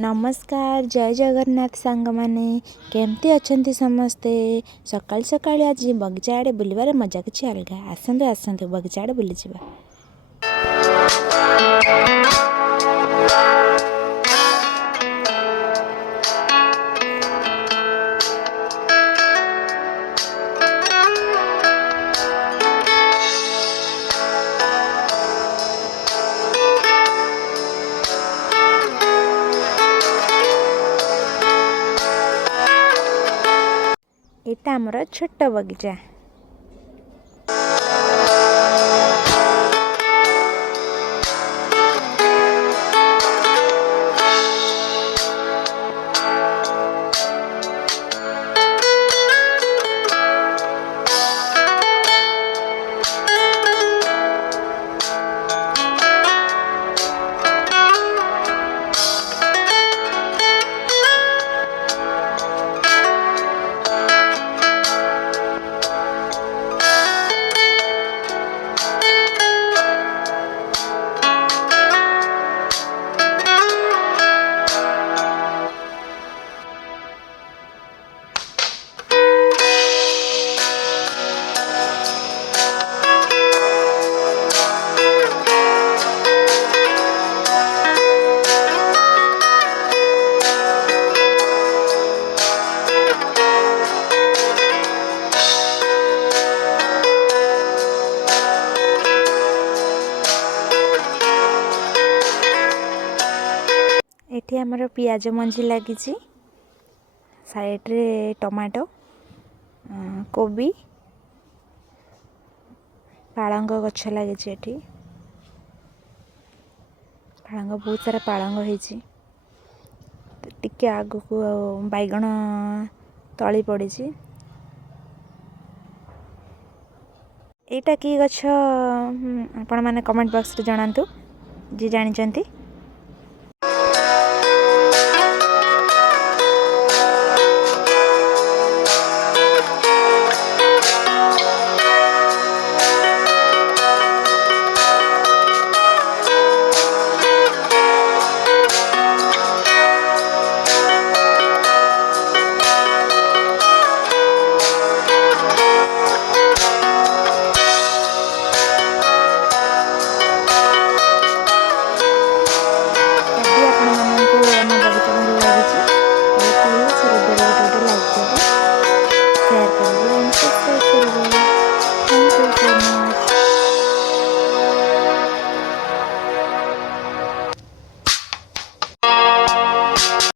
नमस्कार जय जगन्नाथ सांग माने केमती अच्छंती समस्ते। सकाल सकाल आज बगीचा आड़े बुलवार मजा किछि अलगा। आसंतु आसंतु बगीचा आड़े बुली जिबा। एटा हमर छोट बगीचा। एठी हमर पियाज मंजी लगी साइड रे टमाटो कोबी पालंग गछ लगी। एठी पालंग बहुत सारा पालंग होइछि। टिके आगु को बैगण तली पड़ी। एटा की गछ आपण माने कमेंट बॉक्स रे जणांतु जी जानि चंती।